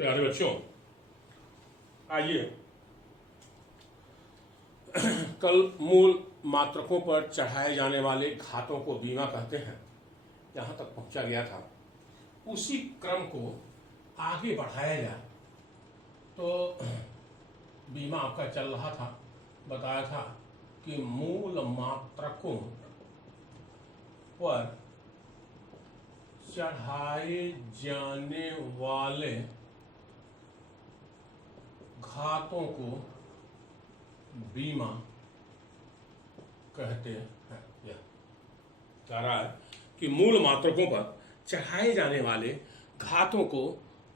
प्यारे बच्चों, आइए कल मूल मात्रकों पर चढ़ाए जाने वाले घातों को बीमा कहते हैं, यहां तक पहुंचा गया था। उसी क्रम को आगे बढ़ाया जाए तो बीमा आपका चल रहा था, बताया था कि मूल मात्रकों पर चढ़ाए जाने वाले घातों को बीमा कहते हैं। यह कह रहा है कि मूल मात्रकों पर चढ़ाए जाने वाले घातों को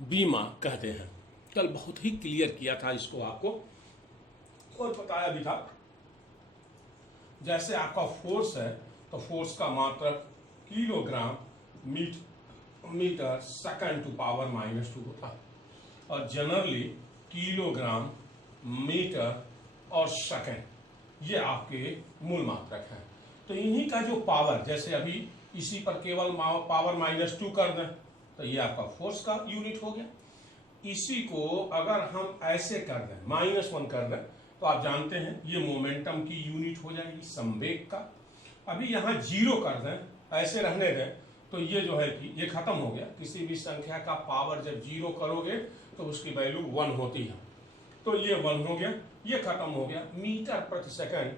बीमा कहते हैं। कल बहुत ही क्लियर किया था इसको आपको और बताया भी था। जैसे आपका फोर्स है तो फोर्स का मात्रक kilogram metre second to power -2 होता है और जनरली किलोग्राम मीटर और सेकंड ये आपके मूल मात्रक हैं। तो इन्हीं का जो पावर, जैसे अभी इसी पर केवल पावर -2 कर दें तो ये आपका फोर्स का यूनिट हो गया। इसी को अगर हम ऐसे कर दें -1 कर दें तो आप जानते हैं ये मोमेंटम की यूनिट हो जाएगी, संवेग का। अभी यहाँ 0 कर दें, ऐसे रहने दें तो ये जो है कि ये खत्म हो गया। किसी भी संख्या का पावर जब 0 करोगे तो उसकी वैल्यू 1 होती है, तो ये 1 हो गया, ये खत्म हो गया। मीटर प्रति सेकंड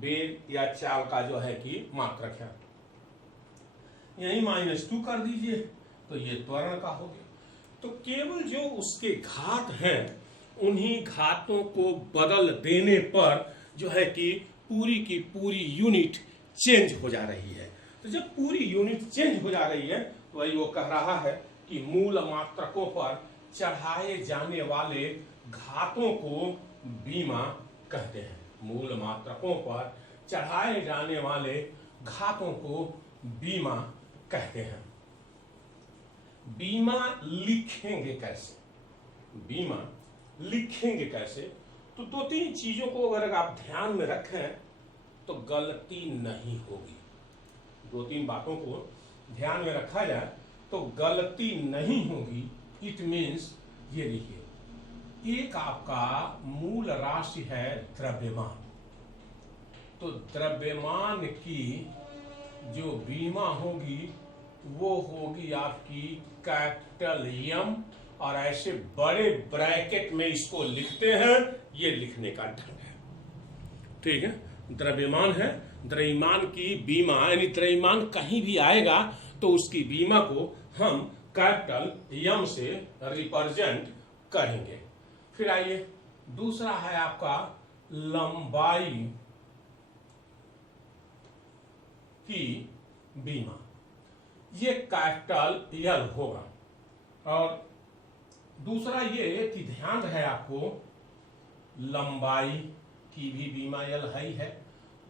वेग या चाल का जो है कि मात्रक है। यही -2 कर दीजिए तो ये त्वरण का हो गया। तो केवल जो उसके घात हैं उन्हीं घातों को बदल देने पर जो है कि पूरी की पूरी यूनिट चेंज हो जा रही है। तो जब पूरी यूनिट चेंज हो जा रही है तो वही वो कह रहा है कि मूल मात्रकों पर चढ़ाए जाने वाले घातों को बीमा कहते हैं। मूल मात्रकों पर चढ़ाए जाने वाले घातों को बीमा कहते हैं। बीमा लिखेंगे कैसे? बीमा लिखेंगे कैसे? तो 2-3 चीजों को अगर आप ध्यान में रखें तो गलती नहीं होगी। 2-3 बातों को ध्यान में रखा जाए तो गलती नहीं होगी। इट मीन्स ये देखिए, एक आपका मूल राशि है द्रव्यमान, तो द्रव्यमान की जो बीमा होगी वो होगी आपकी कैपिटल एम, और ऐसे बड़े ब्रैकेट में इसको लिखते हैं, ये लिखने का ढंग है। ठीक है, द्रव्यमान है, द्रव्यमान की बीमा यानी द्रव्यमान कहीं भी आएगा तो उसकी बीमा को हम कैपिटल एम से रिप्रेजेंट करेंगे। फिर आइए, दूसरा है आपका लंबाई की बीमा, ये कैपिटल एल होगा। और दूसरा ये कि ध्यान रहे आपको, लंबाई की भी बीमा एल है,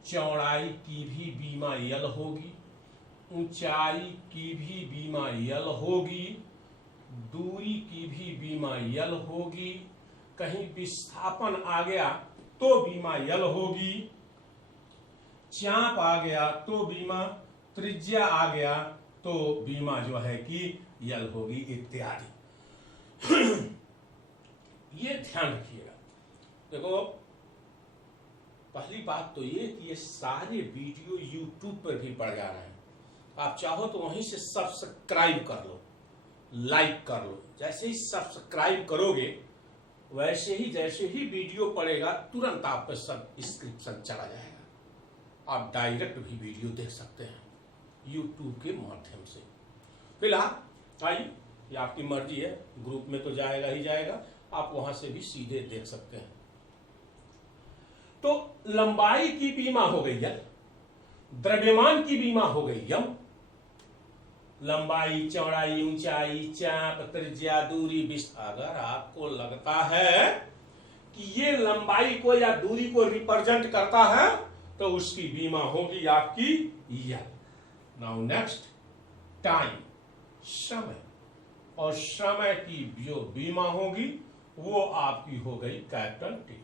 चौड़ाई की भी बीमा एल होगी, ऊंचाई की भी बीमा एल होगी, दूरी की भी बीमा एल होगी, कहीं विस्थापन आ गया तो बीमा एल होगी, चाप आ गया तो बीमा, त्रिज्या आ गया तो बीमा जो है कि एल होगी, इत्यादि। ये ध्यान रखिएगा। देखो, पहली बात तो ये कि ये सारे वीडियो YouTube पर भी पड़ जा रहे हैं। आप चाहो तो वहीं से सब्सक्राइब कर लो, लाइक कर लो। जैसे ही सब्सक्राइब करोगे वैसे ही जैसे ही वीडियो पड़ेगा तुरंत आप पे सब्सक्रिप्शन चला जाएगा। आप डायरेक्ट भी वीडियो देख सकते हैं YouTube के माध्यम से। फिलहाल आइए, ये आपकी मर्जी है, ग्रुप में तो जाएगा ही जाएगा, आप वहां से भी सीधे देख सकते हैं। तो लंबाई की बीमा हो गई एल, द्रव्यमान की बीमा हो गई एम, लंबाई, चौड़ाई, ऊंचाई, चाप, त्रिज्या, दूरी, अगर आपको लगता है कि ये लंबाई को या दूरी को रिप्रेजेंट करता है तो उसकी बीमा होगी आपकी एल। नाउ नेक्स्ट, टाइम, समय, और समय की जो बीमा होगी वो आपकी हो गई कैपिटल टी।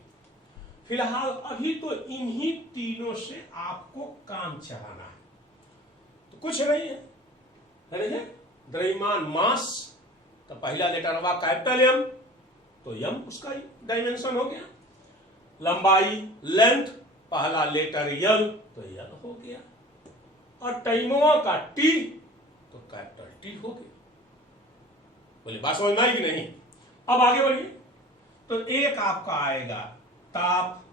फिलहाल अभी तो इन्हीं तीनों से आपको काम चलाना है, तो कुछ नहीं है। द्रव्यमान मास तो पहला लेटर हुआ कैपिटल एम, तो एम उसका डायमेंशन हो गया। लंबाई लेंथ, पहला लेटर यल, तो यल हो गया। और टाइमों का टी, तो कैपिटल टी हो गया। बोले बात समझ में आई कि नहीं? अब आगे बढ़िए। तो एक आपका आएगा ताप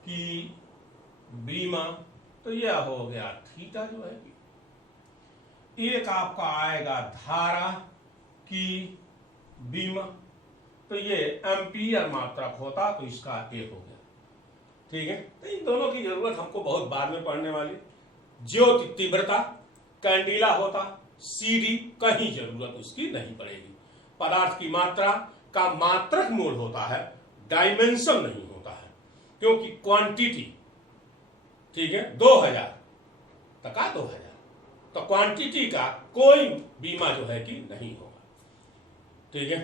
की बीमा, तो यह हो गया थीटा जो है। एक आपका आएगा धारा की बीमा, तो ये एम्पियर मात्रक होता, तो इसका एक हो गया। ठीक है, तो इन दोनों की जरूरत हमको बहुत बाद में पढ़ने वाली। ज्योति तीव्रता कैंडिला होता, सीडी कहीं जरूरत उसकी नहीं पड़ेगी। पदार्थ की मात्रा का मात्रक मोल होता है, डायमेंशन नहीं होता है, क्योंकि क्वांटिटी, ठीक है, 2000 तक 2000, तो क्वांटिटी का कोई बीमा जो है कि नहीं होगा। ठीक है,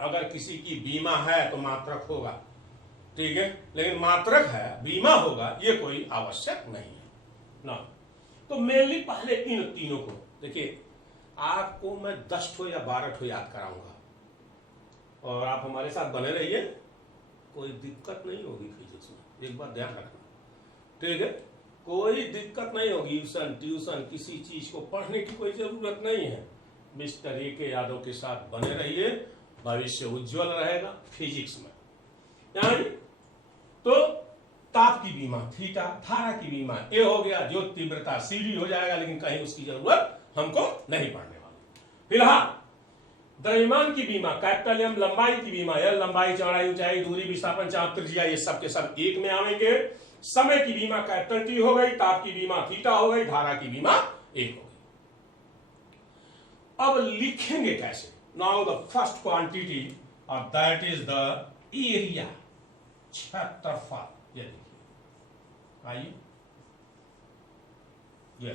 अगर किसी की बीमा है तो मात्रक होगा, ठीक है, लेकिन मात्रक है बीमा होगा ये कोई आवश्यक नहीं है ना। तो मेनली पहले इन तीनों को देखिए, आपको मैं 10 ठो या 12 ठो याद कराऊंगा और आप हमारे साथ बने रहिए, कोई दिक्कत नहीं होगी फिजिक्स में, एक बात ध्यान रखना। ठीक है, कोई दिक्कत नहीं होगी। ट्यूशन किसी चीज को पढ़ने की कोई जरूरत नहीं है। मिस्टर ए के यादव के साथ बने रहिए, भविष्य उज्जवल रहेगा फिजिक्स में। यानी तो ताप की बीमा थीटा, धारा की बीमा ए हो गया, जो तीव्रता सीडी हो जाएगा, लेकिन कहीं उसकी जरूरत हमको नहीं पड़ने वाली। फिलहाल द्रव्यमान की बीमा कैपिटल एम, लंबाई की बीमा एल, लंबाई चौड़ाई ऊंचाई दूरी विस्थापन चाप त्रिज्या ये सब के सब एक में आवेंगे। समय की बीमा कैपिटल टी हो गई, ताप की बीमा थीटा हो गई, धारा की बीमा एक हो गई। अब लिखेंगे कैसे? नाउ द फर्स्ट क्वांटिटी और दैट इज द एरिया, क्षेत्रफल। ये देखिए, आइए, ये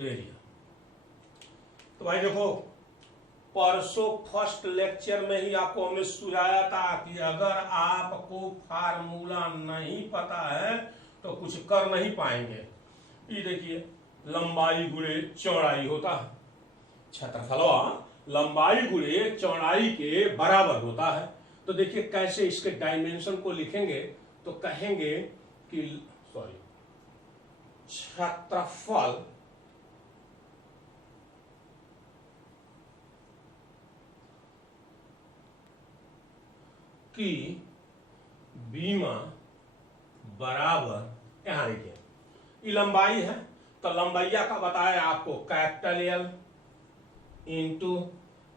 एरिया। तो भाई देखो, परसों फर्स्ट लेक्चर में ही आपको हमने सुझाया था कि अगर आपको फार्मूला नहीं पता है तो कुछ कर नहीं पाएंगे। ये देखिए, लंबाई गुणे चौड़ाई होता है, क्षेत्रफल लंबाई गुणे चौड़ाई के बराबर होता है। तो देखिए कैसे इसके डायमेंशन को लिखेंगे, तो कहेंगे कि क्षेत्रफल की बीमा बराबर, यहां देखिए ये लंबाई है, तो लंबाइया का बताया आपको कैपिटल एल इंटू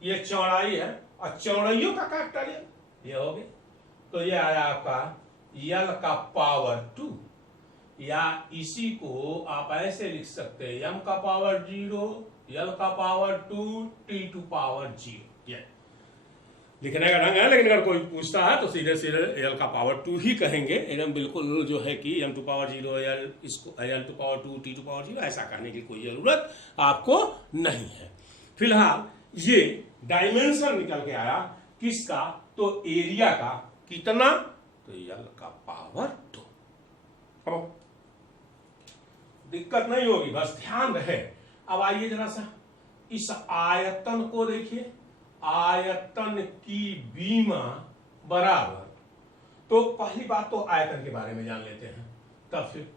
ये चौड़ाई है, और चौड़ाइयों का कैपिटल एल, ये हो गया। तो ये आया आपका यल का पावर 2, या इसी को आप ऐसे लिख सकते हैं एम का पावर 0, यल का पावर 2, टी टू पावर 0। ये लिखने का ढंग है, लेकिन अगर कोई पूछता है तो सीधे सीधे एल का पावर 2 ही कहेंगे, एकदम बिल्कुल जो है कि एम टू पावर 0 एल, इसको L to power 2, T to power 0 ऐसा करने की कोई जरूरत आपको नहीं है। फिलहाल ये डायमेंशन निकल के आया किसका? तो एरिया का। कितना? तो एल का पावर 2। दिक्कत नहीं होगी, बस ध्यान रहे। अब आइए जरा सा इस आयतन को देखिए, आयतन की बीमा बराबर, तो पहली बात तो आयतन के बारे में जान लेते हैं, तब फिर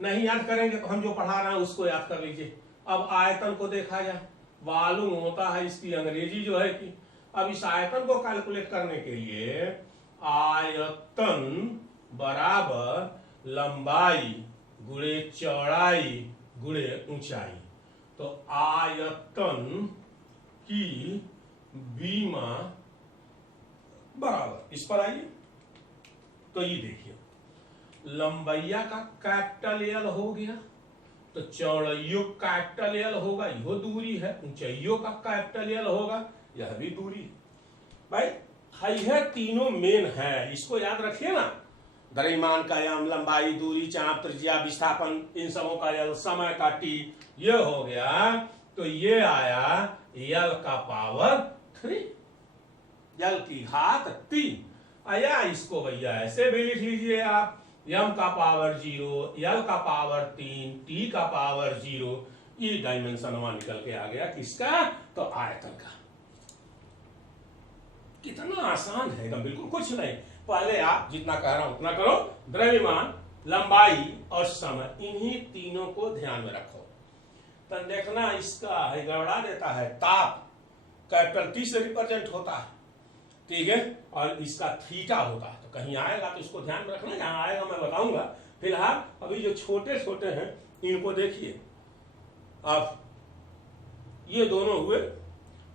नहीं याद करेंगे तो हम जो पढ़ा रहे हैं उसको याद कर लीजिए। अब आयतन को देखा जाए, मालूम होता है इसकी अंग्रेजी जो है कि, अब इस आयतन को कैलकुलेट करने के लिए आयतन बराबर लंबाई गुणे चौड़ाई गुणे ऊंचाई, तो आयतन की बीमा बराबर, इस पर आइए तो ये देखिए, लंबाइया का कैपिटल एल हो गया, तो चौड़ाइयों कैपिटल एल होगा, यह दूरी है, ऊंचाइयों का कैपिटल एल होगा, यह भी दूरी है। भाई है तीनों मेन है, इसको याद रखिए ना। द्रव्यमान का एम, लंबाई, दूरी, चाप, त्रिज्या, विस्थापन, इन सबों का एल, समय का टी, ये हो गया। तो ये आया एल का पावर 3, एल की घात 3 आया। इसको भैया ऐसे भी लिख लीजिए आप, एम का पावर 0, एल का पावर 3, टी का पावर 0, ये डायमेंशन वहां निकल के आ गया किसका, तो आयतन का। कितना आसान है एकदम, बिल्कुल कुछ नहीं। पहले आप जितना कह रहा हूं उतना करो। द्रव्यमान, लंबाई और समय, इन्हीं तीनों को ध्यान में रखो। तो देखना इसका गड़बड़ा देता है। ताप कैपिटल टी से रिप्रेजेंट होता है, ठीक है, और इसका थीटा होता है। तो कहीं आएगा तो इसको ध्यान में रखना, जहां आएगा मैं बताऊंगा। फिलहाल अभी जो छोटे छोटे हैं इनको देखिए। अब ये दोनों हुए,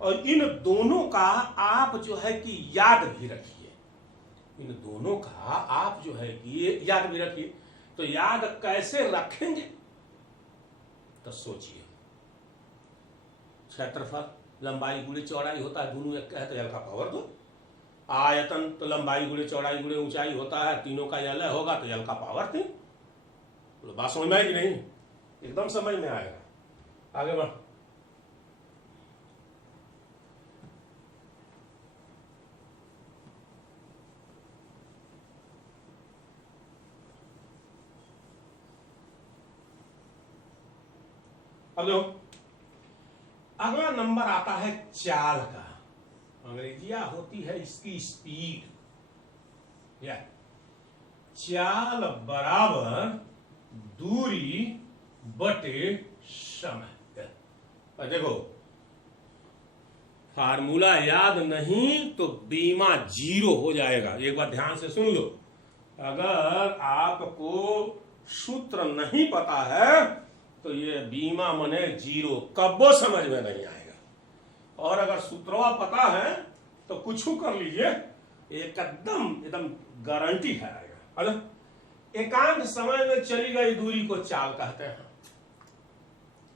और इन दोनों का आप जो है कि याद भी रखिए। इन दोनों का आप जो है कि याद भी रखिए। तो याद कैसे रखेंगे, तो सोचिए। क्षेत्रफल लंबाई गुणे चौड़ाई होता है, दोनों एक है तो यल का पावर 2। आयतन तो लंबाई गुणे चौड़ाई गुणे ऊंचाई होता है, तीनों का यल होगा तो यल का पावर 3। तो बात समझ में आएगी नहीं, एकदम समझ में आएगा। आगे बढ़। अब देखो अगला नंबर आता है चाल का। अंग्रेजिया होती है इसकी स्पीड। या चाल बराबर दूरी बटे समय। और देखो फार्मूला याद नहीं तो बीमा 0 हो जाएगा। एक बार ध्यान से सुन लो। अगर आपको सूत्र नहीं पता है तो ये बीमा मने 0, कब्बो समझ में नहीं आएगा। और अगर सूत्रवा पता है तो कुछ कर लीजिए, एकदम गारंटी है आएगा। अच्छा, एकांक समय में चली गई दूरी को चाल कहते हैं।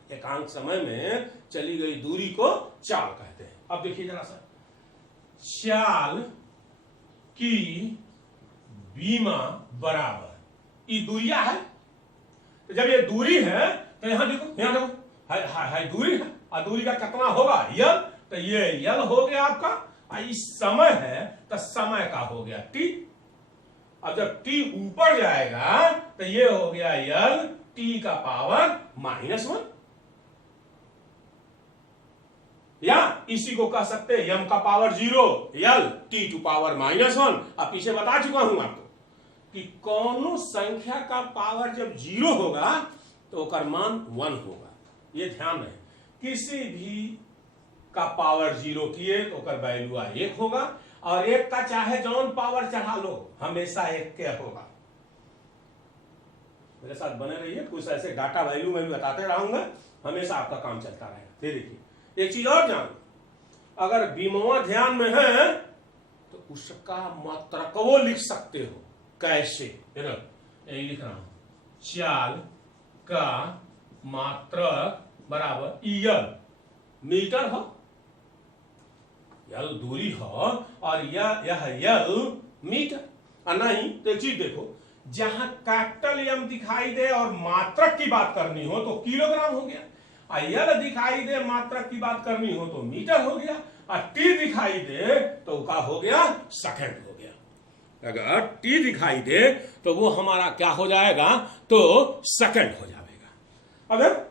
एकांक समय में चली गई दूरी को चाल कहते हैं। अब देखिए जरा सा, चाल की बीमा बराबर ये दूरिया है। तो जब ये दूरी है तो यहां देखो है दूरी है, और दूरी का कितना होगा यल। तो ये यल हो गया आपका, और इस समय है तो समय का हो गया टी। अब जब टी ऊपर जाएगा तो ये हो गया यल टी का पावर -1, या इसी को कह सकते हैं यम का power 0 L T to power -1। अब पीछे बता चुका हूं आपको कि कौनो संख्या का पावर जब 0 होगा तो ओकर मान 1 होगा। ये ध्यान है, किसी भी का पावर 0 किए तो ओकर वैल्यू 1 होगा, और 1 का चाहे जौन पावर चढ़ा लो हमेशा 1 के होगा। मेरे साथ बने रहिए, कुछ ऐसे डाटा वैल्यू मैं भी बताते रहूंगा, हमेशा आपका काम चलता रहेगा। फिर देखिए एक चीज और जान, अगर बीमवा ध्यान में है तो उसका मात्रक वो लिख सकते हो। कैसे, लिख रहा हूं, चाल का मात्रक बराबर यल, मीटर हो, यल दूरी हो, और यह यल मीटर। और नहीं तो एक चीज देखो, जहां कैपिटल एम दिखाई दे और मात्रक की बात करनी हो तो किलोग्राम हो गया, और यल दिखाई दे मात्रक की बात करनी हो तो मीटर हो गया, और टी दिखाई दे तो का हो गया सेकंड हो गया। अगर टी दिखाई दे तो वो हमारा क्या हो जाएगा, तो सेकंड हो जाएगा। अगर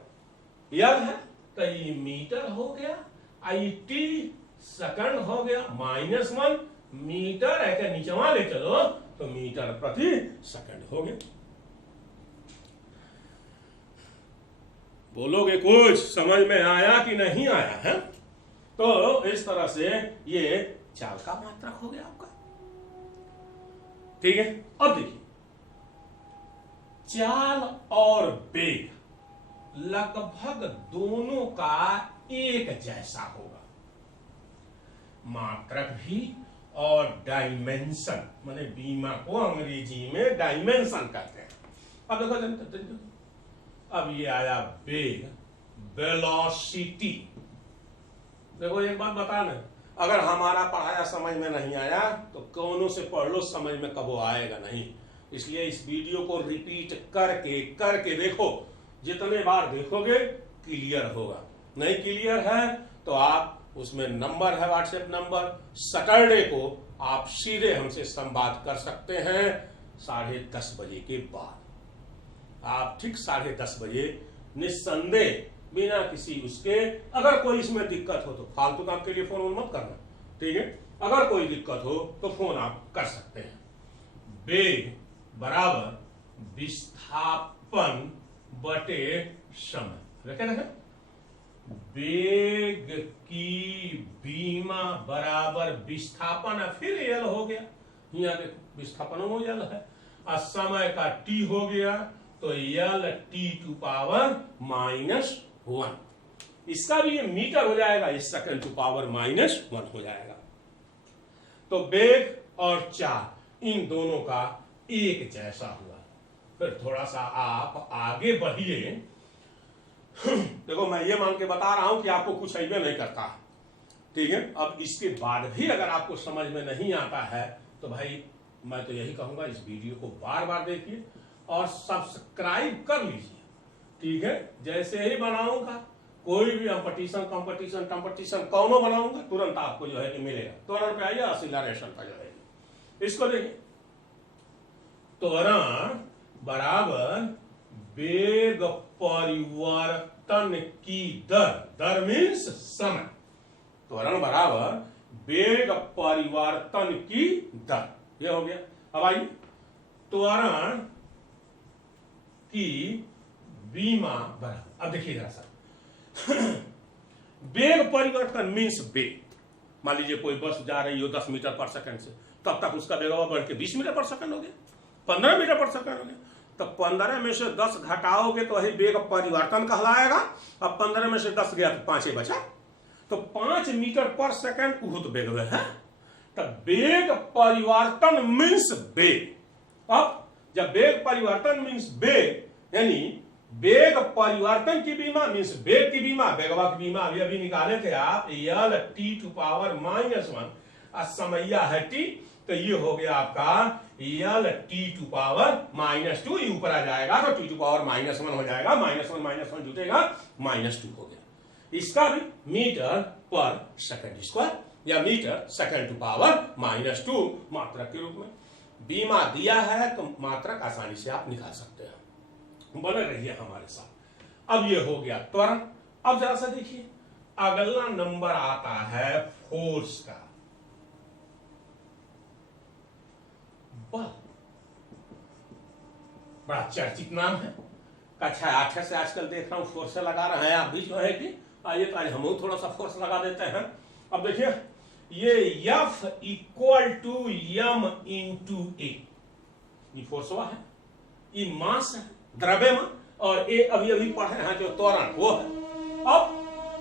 यल है तो ये मीटर हो गया, आई टी सेकंड हो गया, -1 मीटर है क्या नीचे ले चलो तो मीटर प्रति सेकंड हो गया। बोलोगे कुछ समझ में आया कि नहीं आया है? तो इस तरह से ये चाल का मात्रक हो गया आपका। ठीक है, अब देखिए चाल और वेग लगभग दोनों का एक जैसा होगा, मात्रक भी और डायमेंशन, माने बीमा को अंग्रेजी में डायमेंशन कहते हैं। अब देखो, अब ये आया वेग, वेलोसिटी। देखो एक बात बताना, अगर हमारा पढ़ाया समझ में नहीं आया तो कौनों से पढ़ लो, समझ में कबो आएगा नहीं। इसलिए इस वीडियो को रिपीट करके देखो, जितने बार देखोगे क्लियर होगा। नहीं क्लियर है तो आप उसमें नंबर है, व्हाट्सएप नंबर, सैटरडे को आप सीधे हमसे संवाद कर सकते हैं 10:30 बजे के बाद। आप ठीक 10:30 बजे निस्संदेह बिना किसी उसके। अगर कोई इसमें दिक्कत हो तो फालतू काम के लिए फोन मत करना, ठीक है। अगर कोई दिक्कत हो तो फोन आप कर सकते हैं। वेग बराबर विस्थापन बटे समय। देखे वेग की बीमा बराबर विस्थापन है, फिर एल हो गया, यहाँ देखो विस्थापन हो एल है, और समय का टी हो गया तो एल टी टू पावर -1। इसका भी ये मीटर हो जाएगा, इस सेकंड टू पावर -1 हो जाएगा। तो वेग और चाल इन दोनों का एक जैसा हुआ। फिर थोड़ा सा आप आगे बढ़िए। देखो मैं ये मान के बता रहा हूं कि आपको कुछ अइबे नहीं करता, ठीक है। अब इसके बाद भी अगर आपको समझ में नहीं आता है तो भाई मैं तो यही कहूंगा, इस वीडियो को बार बार देखिए और सब्सक्राइब कर लीजिए, ठीक है। जैसे ही बनाऊंगा कोई भी कंपटीशन कौनो बनाऊंगा तुरंत आपको जो है कि मिलेगा। त्वरण पे आइए, एक्सीलरेशन पर जो है इसको देखिए। त्वरण बराबर वेग परिवर्तन की दर, दर मीन्स समय। त्वरण बराबर वेग परिवर्तन की दर, ये हो गया। अब आइए त्वरण की बीमा बराबर, अब देखिए जरा सा वेग परिवर्तन मीन्स वेग। मान लीजिए कोई बस जा रही हो 10 मीटर पर सेकंड से, तब तक उसका वेग बढ़ के 20 मीटर पर सेकंड हो गया, 15 मीटर पर सेकंड हो गया। तो 15 में से 10 घटाओगे तो वही वेग परिवर्तन कहलाएगा। अब 15 में से 10 गया तो 5 ही बचा, तो 5 मीटर पर सेकंड वो तो वेग है। तो वेग परिवर्तन मीन्स वेग। अब जब वेग परिवर्तन मीन्स वेग, यानी वेग परिवर्तन की बीमा मीन्स वेग की बीमा, वेगवा की बीमा अभी निकाले थे आप, एल टी टू पावर -1 और समैया है टी, तो ये हो गया आपका एल टी टू पावर -2। ये ऊपर आ जाएगा तो टी टू पावर -1 हो जाएगा, -1 जुटेगा -2 हो गया। इसका भी मीटर पर सेकंड स्क्वायर या मीटर सेकंड टू पावर -2 मात्रक के रूप में बीमा दिया है, तो मात्रक आसानी से आप निकाल सकते हैं। बने रहिए हमारे साथ। अब ये हो गया त्वरण। अब जरा सा देखिए अगला नंबर आता है फोर्स का। बड़ा चर्चित नाम है, कक्षा 8 से आजकल देख रहा हूं फोर्स लगा रहे हैं आप भी जो है कि आइए तो आज हम थोड़ा सा फोर्स लगा देते हैं। अब देखिए ये F = m × a, ये फोर्सवा है, ये मास है, द्रव्यमान, और ए अभी अभी पढ़े हैं जो त्वरण वो है। अब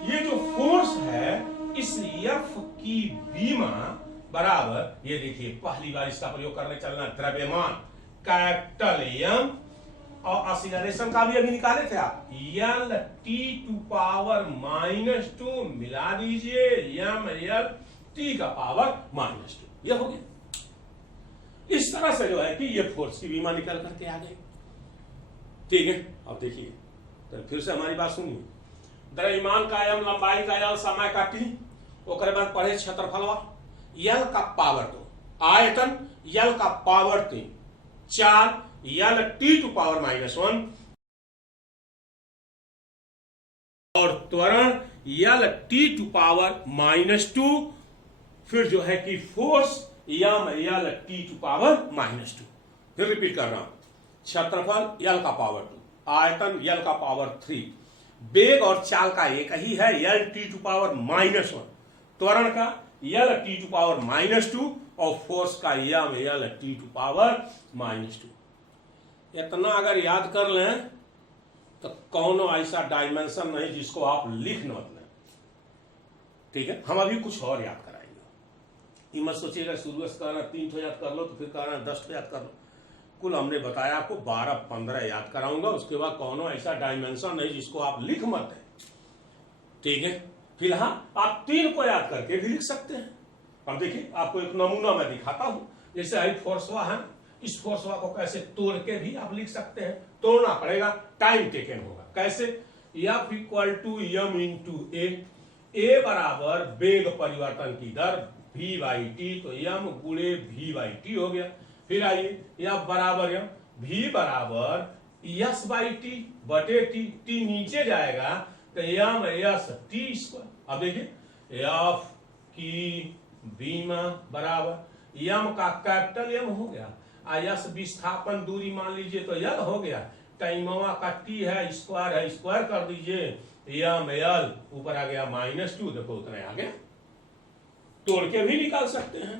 ये जो फोर्स है इस F की बीमा बराबर, ये देखिए पहली बार इसका प्रयोग करने चलना, द्रव्यमान कैपिटल M, और एक्सीलरेशन का भी अभी निकाले थे आप, एल टी टू पावर -2 मिला दीजिए एम एल टी का पावर -2, ये हो गया। इस तरह से जो है कि ये फोर्स की बीमा निकल करके आ गई, ठीक है। अब देखिए तो फिर से हमारी बात सुनिए, द्रव्यमान का एम, लंबाई का एल, समय का टी, ओकरे बाद पढ़े क्षेत्रफलवा, एल का पावर 2, आयतन एल का पावर 3, चाल एल टी टू पावर -1, और त्वरण एल टी टू पावर -2, फिर जो है कि force M L T to power -2। फिर रिपीट कर रहा हूं, क्षेत्रफल एल का पावर 2, आयतन एल का पावर 3, वेग और चाल का एक ही है एल टी टू पावर -1, त्वरण का एल टी टू पावर -2, और फोर्स का M L T to power -2। इतना अगर याद कर लें तो कौनो ऐसा डायमेंशन नहीं जिसको आप लिख न लें, ठीक है। हम अभी कुछ और याद कराएंगे, मत सोचिएगा शुरू से कहना 3 ठो याद कर लो तो फिर कहना 10 ठो याद कर लो। कुल हमने बताया आपको 12-15 याद कराऊंगा, उसके बाद कौनो ऐसा डायमेंशन नहीं जिसको आप लिख मत दें, ठीक है। फिलहाल आप 3 को याद करके भी लिख सकते हैं। अब देखिए आपको एक नमूना मैं दिखाता हूं, जैसे आई फोर्सवा है, इस फोर्सवा को कैसे तोड़ के भी आप लिख सकते हैं। तोड़ना पड़ेगा, टाइम टेकन होगा। कैसे? F = m × a, a बराबर वेग परिवर्तन की दर v/t, तो m × v/t हो गया। फिर आइए F बराबर m, v बराबर s/t बटे t, t नीचे जाएगा तो यम यस टी स्क्वायर। अब देखिए एफ की बीमा बराबर यम का कैपिटल एम हो गया, यस विस्थापन दूरी मान लीजिए तो यल हो गया, टाइमवा का टी है स्क्वायर कर दीजिए, यम यल ऊपर आ गया -2, देखो उतना आ गया, तोड़ के भी निकाल सकते हैं।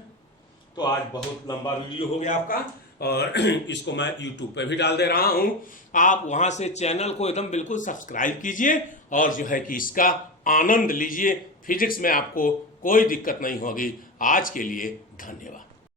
तो आज बहुत लंबा वीडियो हो गया आपका, और इसको मैं YouTube पे भी डाल दे रहा हूं, आप वहां से चैनल को एकदम बिल्कुल सब्सक्राइब कीजिए और जो है कि इसका आनंद लीजिए। फिजिक्स में आपको कोई दिक्कत नहीं होगी। आज के लिए धन्यवाद।